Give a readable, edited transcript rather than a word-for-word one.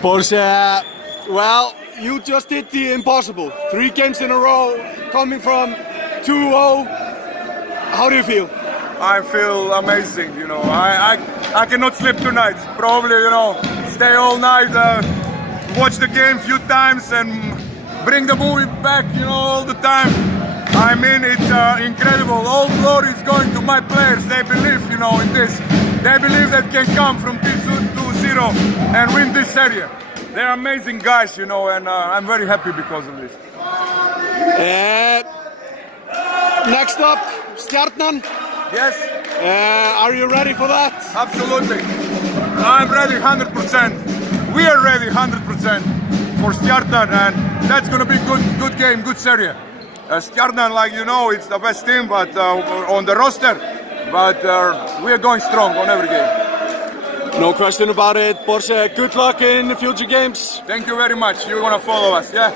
Porsche, well, you just did the impossible. 3 games in a row, coming from 2-0. How do you feel? I feel amazing, you know. I cannot sleep tonight. Probably, you know, stay all night, watch the game few times and bring the movie back, you know, all the time. I mean, it's incredible. All glory is going to my players. They believe, you know, in this. They believe that can come from this 2-0 and win this series. They're amazing guys, you know, and I'm very happy because of this. Next up, Stjarnan. Yes. Are you ready for that? Absolutely. I'm ready 100%. We are ready 100% for Stjarnan, and that's going to be good game, good series. Stjarnan, like you know, it's the best team, but on the roster, but we are going strong on every game. No question about it. Porsche, good luck in the future games. Thank you very much. You're going to follow us, yeah?